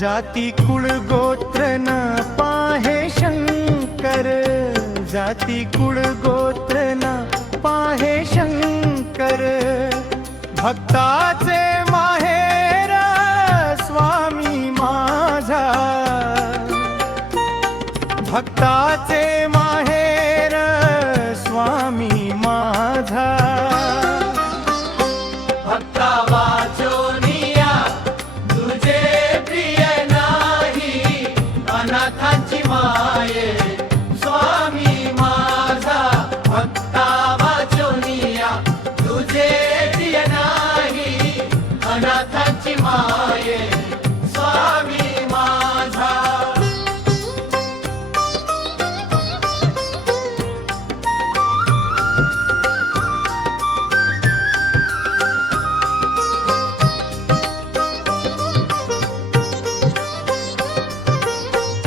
जाती कुळ गोत्र न पाहे शंकर, जाती कुळ गोत्र न पाहे शंकर, भक्ताचे माहेर स्वामी माझा, भक्ताचे माहेर स्वामी माझा. भक्ता वाचोनिया तुझे प्रिय नाही, अनाथांची माये स्वामी माझा. भक्ता वाचोनिया तुझे प्रिय नाही, अनाथांची माये स्वामी माझा.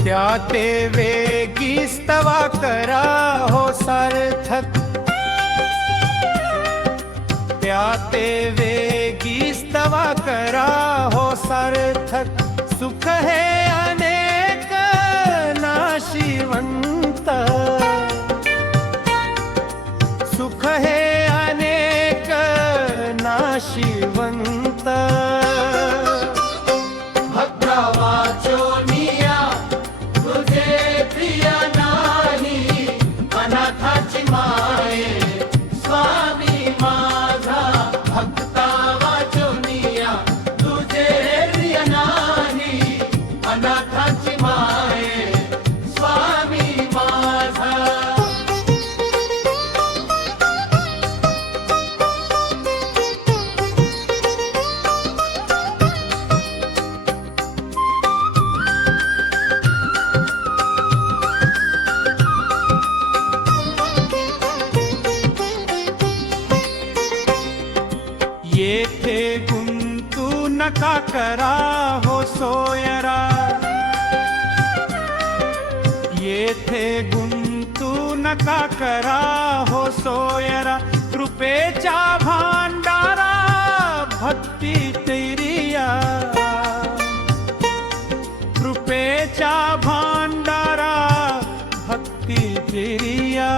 त्या ते वेगी स्तवा करा हो सार्थक, त्या ते वेगी स्तवा करा हो सार्थक. सुख हे अनेक नाशिवंत, सुख हे अनेक नाशिवंत. भक्ता वाचोनिया तुझे प्रिय नाही, अनाथाची माये स्वामी माझा. भक्ता वाचोनिया तुझे प्रिय नाही, अनाथाची माये स्वामी माझा. येथे गुंतू नका करा हो सोयरा, येथे गुंतू नका करा हो सोयरा. कृपेच्या भांडारा भक्ती तैरिया, कृपेच्या भांडारा भक्ती तैरिया.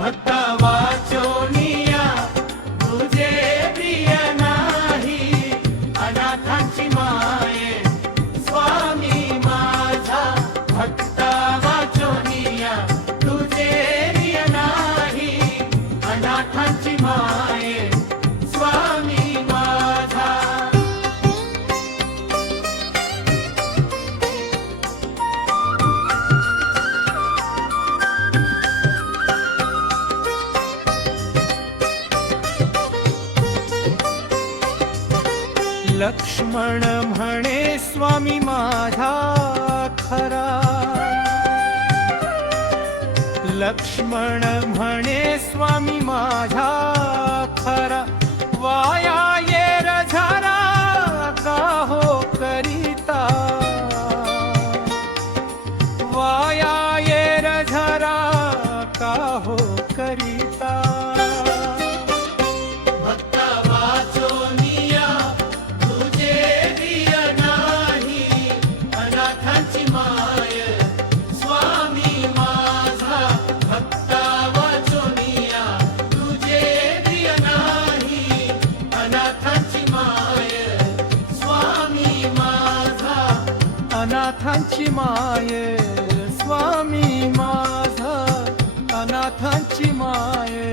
भक्ता वाचोनिया तुझे प्रिय नाही, अनाथांची माये स्वामी माझा. भक्ता वाचोनिया तुझे प्रिय नाही, अनाथांची माये स्वामी माझा. लक्ष्मण म्हणे स्वामी माझा खरा, लक्ष्मण म्हणे स्वामी माझा खरा. वाया येर झरा का हो करिता, वाया येर झरा का हो करिता. भक्ता वाचोनिया तुझे प्रिय नाही, अनाथांची माये स्वामी माझा. भक्ता वाचोनिया तुझे प्रिय नाही, अनाथांची माये स्वामी माझा. अनाथांची माये स्वामी माझा, अनाथांची माये